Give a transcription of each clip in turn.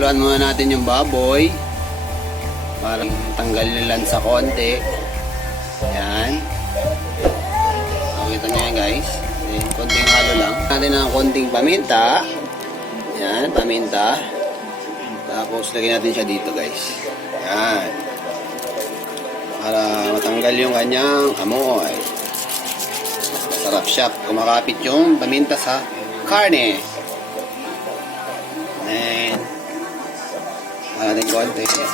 Pakuluan muna natin yung baboy. Para tanggal nilan sa konti. Yan. Nakita nyo yan guys. Konting halo lang. Natin ng konting paminta. Yan, paminta. Tapos lagyan natin siya dito guys. Yan. Para matanggal yung kanyang amoy. Masarap siya. Kumakapit yung paminta sa karne. Ayan. Natin konti. Ayan.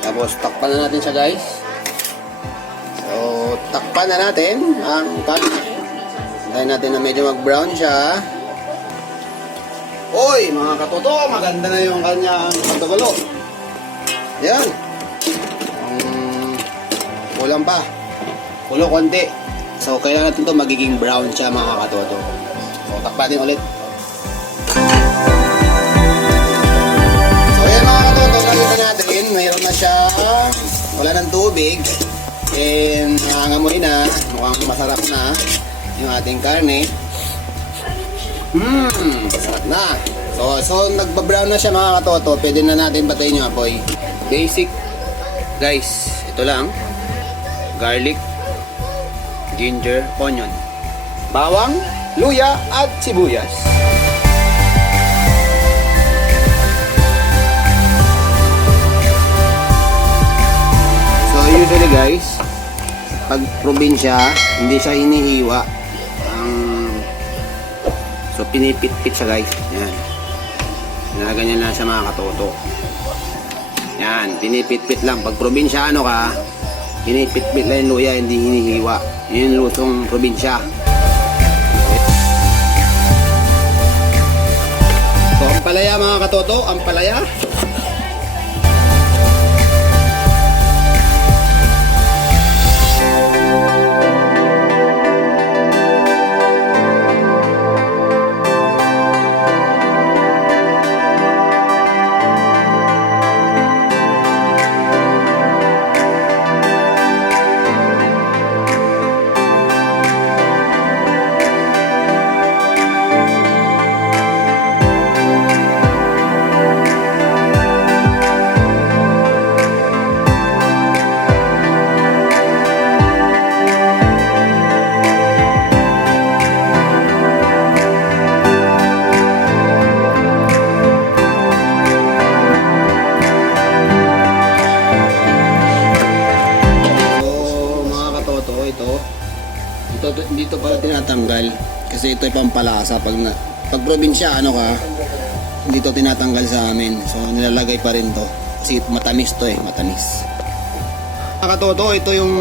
Tapos takpan na natin siya guys. So takpan na natin ang karne. Hintayin natin na medyo mag-brown siya. Hoy mga katoto, maganda na yung kanyang pagkagulo. Ayan. Kulang pa. Kulo konti. So kailangan natin ito magiging brown siya mga katoto. So takpan din ulit. So yan mga katoto, nakita natin. Mayroon na siya. Wala ng tubig. And nangangamoy na. Mukhang masarap na yung ating karne. Sarap na. So nagbabrown na siya mga katoto. Pwede na natin patayin yung apoy. Basic guys, ito lang. Garlic, ginger, onion, bawang, luya at sibuyas. So usually guys, pag probinsya, hindi siya hinihiwa. So pinipit-pit siya guys. Yan. Ginaganyan lang siya mga katoto. Yan, pinipit-pit lang. Pag probinsyano ka, pinipit-pit lang yung luya, hindi hinihiwa. Yun yung lutong probinsya. So ang palaya mga katoto, ang palaya. Dito pala tinatanggal kasi ito ay pampalasa pag probinsya ano ka, dito tinatanggal sa amin. So nilalagay pa rin to kasi matamis to matamis. Nakatoto, ito yung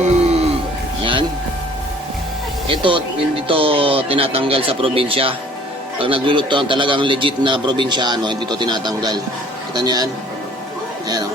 yan. Ito hindi to tinatanggal sa probinsya. Pag nagluluto ang talagang legit na probinsyano, hindi to tinatanggal. Kita niyo yan? Ayan o.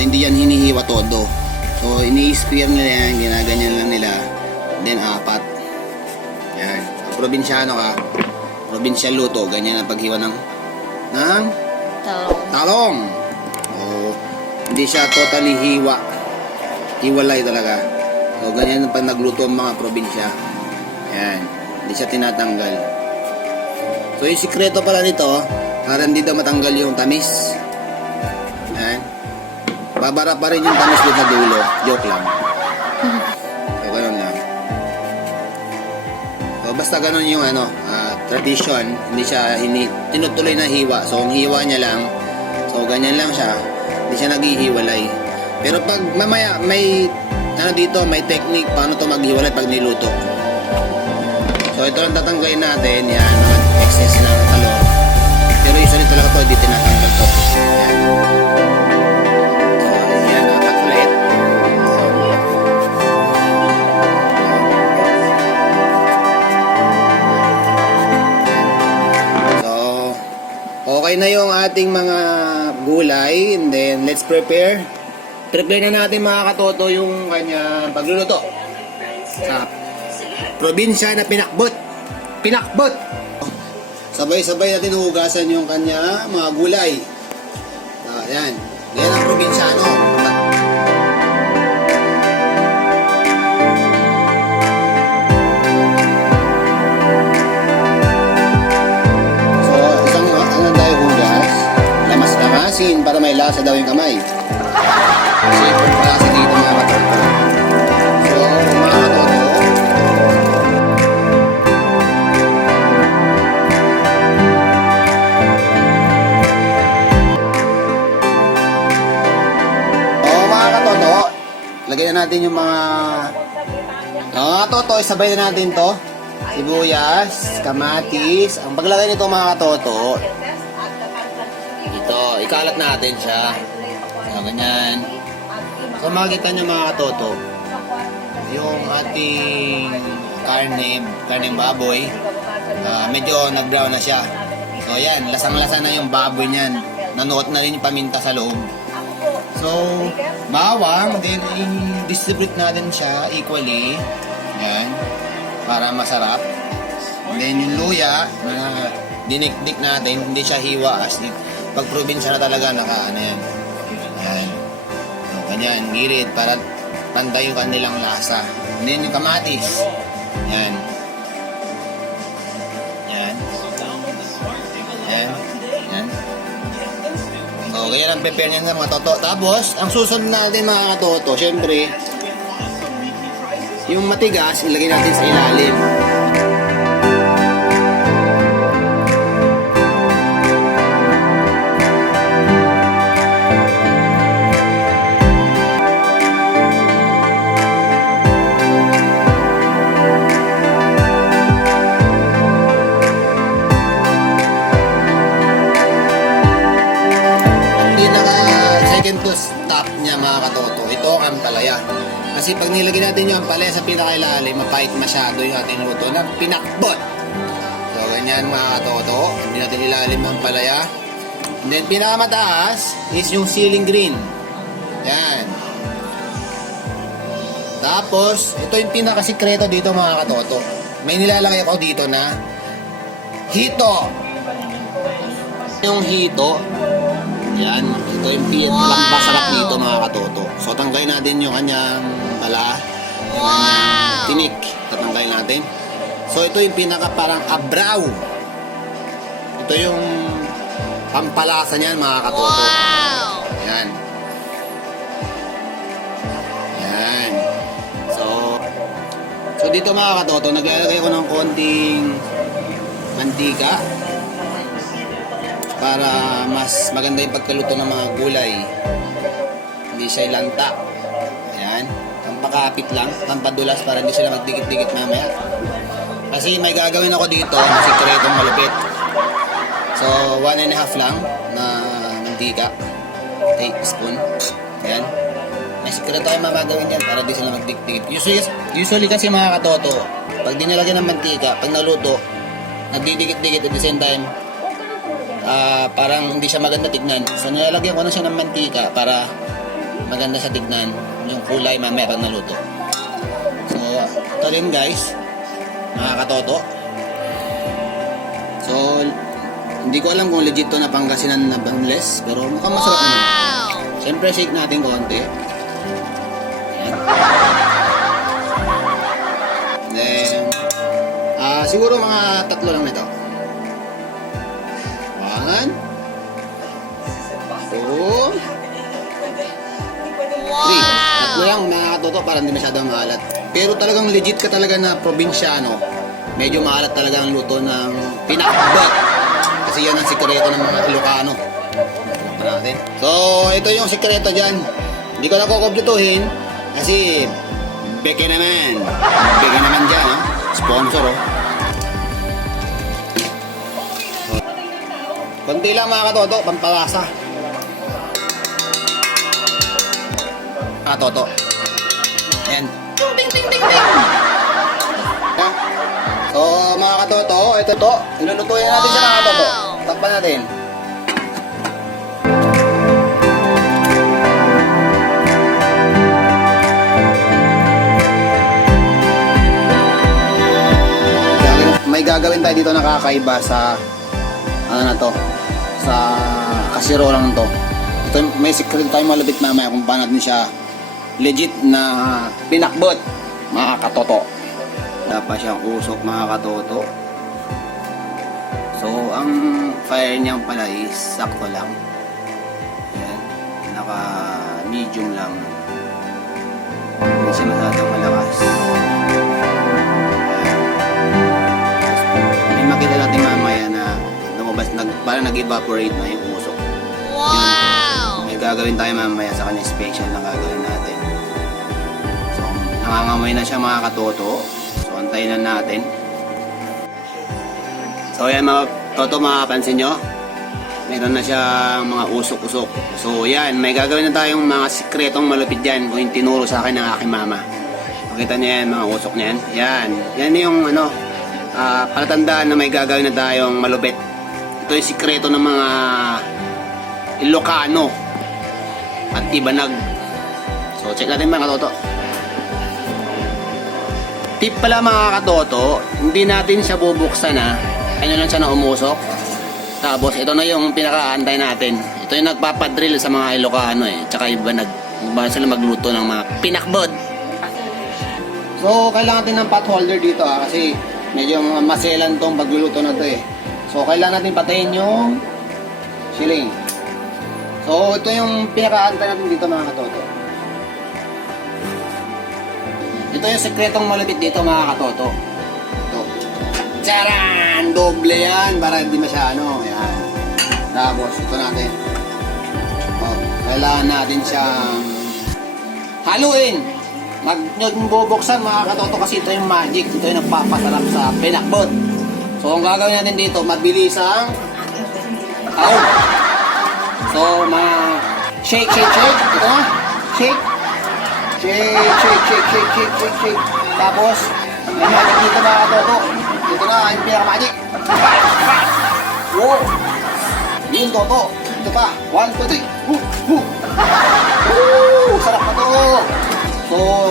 Hindi yan hinihiwa todo. So ini-spear nila yan, ginaganyan lang nila. Then apat. Yan. Probinsyano ka, probinsyal luto, ganyan ang paghiwa ng talong. So hindi siya totally hiwa. Hiwalay talaga. So ganyan pag nagluto ang mga probinsya. Yan. Hindi siya tinatanggal. So yung sikreto pala nito, para hindi daw matanggal yung tamis. Yan. Babara pa rin yung tamis doon sa dulo. Joke lang. So, ganun lang. So, basta ganun yung tradition. Hindi siya tinutuloy na hiwa. So, ang hiwa niya lang. So, ganyan lang siya. Hindi siya naghihiwalay. Pero pag mamaya may ano dito, may technique paano to maghiwalay pag niluto. So ito lang tatanggalin natin, yan, mga excess lang ng talong. Pero usually talaga to, hindi tinatanggal to. Yan. So yan, apat ulit. So okay na yung ating mga gulay, and then let's prepare. Prepare na natin mga katoto yung kanya pagluluto sa probinsya na pinakbot. Pinakbot! Sabay-sabay natin hugasan yung kanya mga gulay. Ayan. Yan ang probinsyano. So, isang ano tayo hugas. Lamas-lamasin para may lasa daw yung kamay. Kasi kung klase dito mga katoto. So, mga katoto. Lagyan na natin yung mga katoto, isabay na natin to. Sibuyas, kamatis. Ang paglagay nito mga katoto, ito, ikalat natin siya. So, ganyan. So makikita nyo mga katoto, yung ating karneng baboy, medyo nag-brown na siya. So yan, lasang-lasa na yung baboy niyan. Nanuot na rin yung paminta sa loob. So, bawang, then i-distribute natin siya equally. Yan. Para masarap. And then yung luya, dinikdik natin, hindi siya hiwa as in. Pag probinsya na talaga, naka-ano yan. Yan. So, ganyan, gilid para pantay yung kanilang lasa. And then yung kamatis. Yan. Yan. Yan. Yan. O, ganyan ang prepare niyan mga toto. Tapos, ang susunod natin mga toto, syempre, yung matigas, ilagay natin sa ilalim. To stop niya mga katoto, ito ang ampalaya. Kasi pag nilagay natin yung ampalaya sa pinakailalim, mapait masyado yung ating luto na pinakbot. So ganyan mga katoto, hindi natin ilalim ang ampalaya. And then pinakamataas is yung ceiling green. Yan. Tapos ito yung pinakasikreto dito mga katoto. May nilalagay ako dito na hito. Yung hito, yan, ito yung pinakamasarap dito mga katoto. So tanggalin natin yung kanyang pala, yung kanyang tinik. Tatanggalin natin. So ito yung pinaka parang abraw. Ito yung pampalasa niyan mga katoto. Yan. Yan. So dito mga katoto, naglalagay ko ng konting mantika para mas maganda yung pagkaluto ng mga gulay. Hindi siya ilanta. Ayan. Pampakapit lang. Pampadulas para hindi sila magdikit-dikit mamaya. Kasi may gagawin ako dito na sikretong malupit. So, 1.5 lang na mantika. Tablespoon. Ayan. May sikreto tayo magagawin yan para hindi sila magdikit-dikit. Usually kasi mga katoto, pag di nilagyan ng mantika, pag naluto, nagdidikit-dikit at the same time, parang hindi siya maganda tignan. So nilalagyan ko na siya ng mantika para maganda sa tignan yung kulay mamaya pag naluto. So ito rin guys, mga katoto. So hindi ko alam kung legit to na Pangasinan na boneless, pero mukhang masarap naman. Siyempre shake natin konti. Ayan. Then siguro mga 3 lang nito. 1, 2, 3. Tatlo lang mga katoto para hindi masyadong maalat. Pero talagang legit ka talaga na probinsyano. Medyo maalat talaga ang luto ng pinakbot. Kasi yan ang sikreto ng mga Ilocano. natin. So, ito yung sikreto dyan. Hindi ko na kukumpletuhin kasi beke naman. Beke naman dyan, ha? Sponsor, oh. Kunti lang mga katoto, pampalasa. Katoto. Ayan. Ting, ting, ting, ting. Ayan. So, mga katoto, ito to. Ilulutuin natin siya mga katoto. Takpan natin. May gagawin tayo dito na kakaiba sa ano na to, sa kasirolang to. Ito, may secret tayo malupit mamaya kung paano natin siya legit na pinakbot, mga katoto. Wala pa siyang usok, mga katoto. So, ang fire niyang pala is sakto lang. Ayan, naka medium lang. Hindi siya masyadong malakas. Makita natin mamaya na lumabas, parang nag-evaporate na yung usok. Wow! May gagawin tayo mamaya sa kanya, special na gagawin natin. So, nangangamoy na siya mga katoto. So, antayin na natin. So, yan mga toto, makapansin nyo. Meron na siyang mga usok-usok. So, yan, may gagawin na tayong mga sikretong malupit dyan kung yung tinuro sa akin ng aking mama. Makita nyo yan, mga usok na yan. Yan yung ano, palatandaan na may gagawin na tayong malupit. Ito yung sikreto ng mga Ilocano at Ibanag. So check natin mga katoto. Tip pala mga katoto, hindi natin siya bubuksan ha. Ano lang siya na umusok. Tapos ito na yung pinakaantay natin. Ito yung nagpapadrill sa mga Ilocano tsaka Ibanag. Bago sila magluto ng mga pinakbod. So kailangan natin ng pot holder dito kasi medyo maselan tong pagluluto na to So, kailangan natin patayin yung siling. So, ito yung pinakaantay natin dito mga katoto. Ito yung sekretong malupit dito mga katoto. Ito. Tsaran! Doble yan para hindi masyano. Yan. Tapos, ito natin. Kailangan natin siyang haluin. Yung bubuksan mga katoto kasi ito yung magic. Ito yung nagpapasarap sa pinakbot. So ang gagawin natin dito, mabilis ang taon. So shake. Ito na. Shake. Tapos may magic dito mga katoto. Ito na yung pinaka-magic. Wow. Yung toto. Ito pa. 1, 2, 3. Sarap na to. So,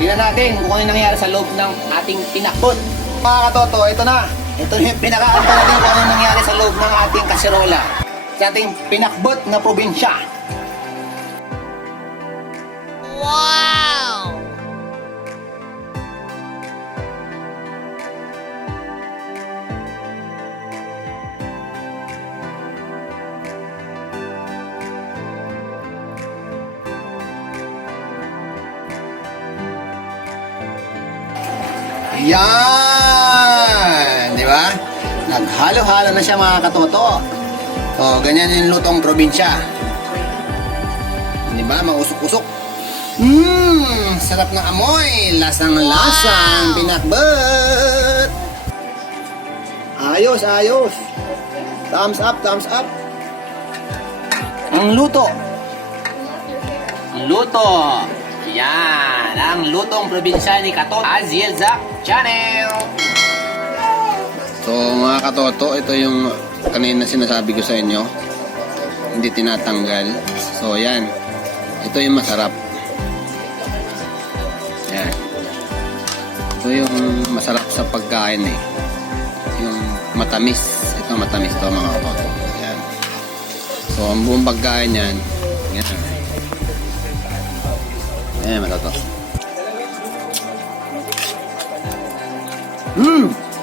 tingnan natin kung ano yung nangyari sa loob ng ating pinakbot. Mga katoto, ito na. Ito yung pinakaantay natin kung ano yung nangyari sa loob ng ating kasirola. Sa ating pinakbot na probinsya. Wow! Yan! Di ba? Naghalo-halo na siya mga katoto. So, ganyan yung lutong probinsya. Di ba? Mausok-usok. Sarap ng amoy. Lasang-lasang pinakbet. Ayos. Thumbs up. Ang luto. Yan, ang lutong probinsya ni Katoto Aziel Zack Channel. So mga katoto, ito yung kanina sinasabi ko sa inyo, hindi tinatanggal. So yan, ito yung masarap. Yan, ito yung masarap sa pagkain yung matamis. Ito matamis to mga katoto. Yan. So ang buong pagkain yan, yan. Ayan, matoto.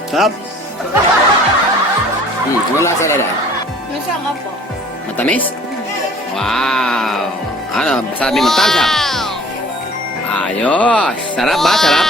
Sarap. Wala sa lala. Masama po. Matamis? Wow. Ano, sabi mo, thumbs up? Ayos. Sarap ba? Sarap?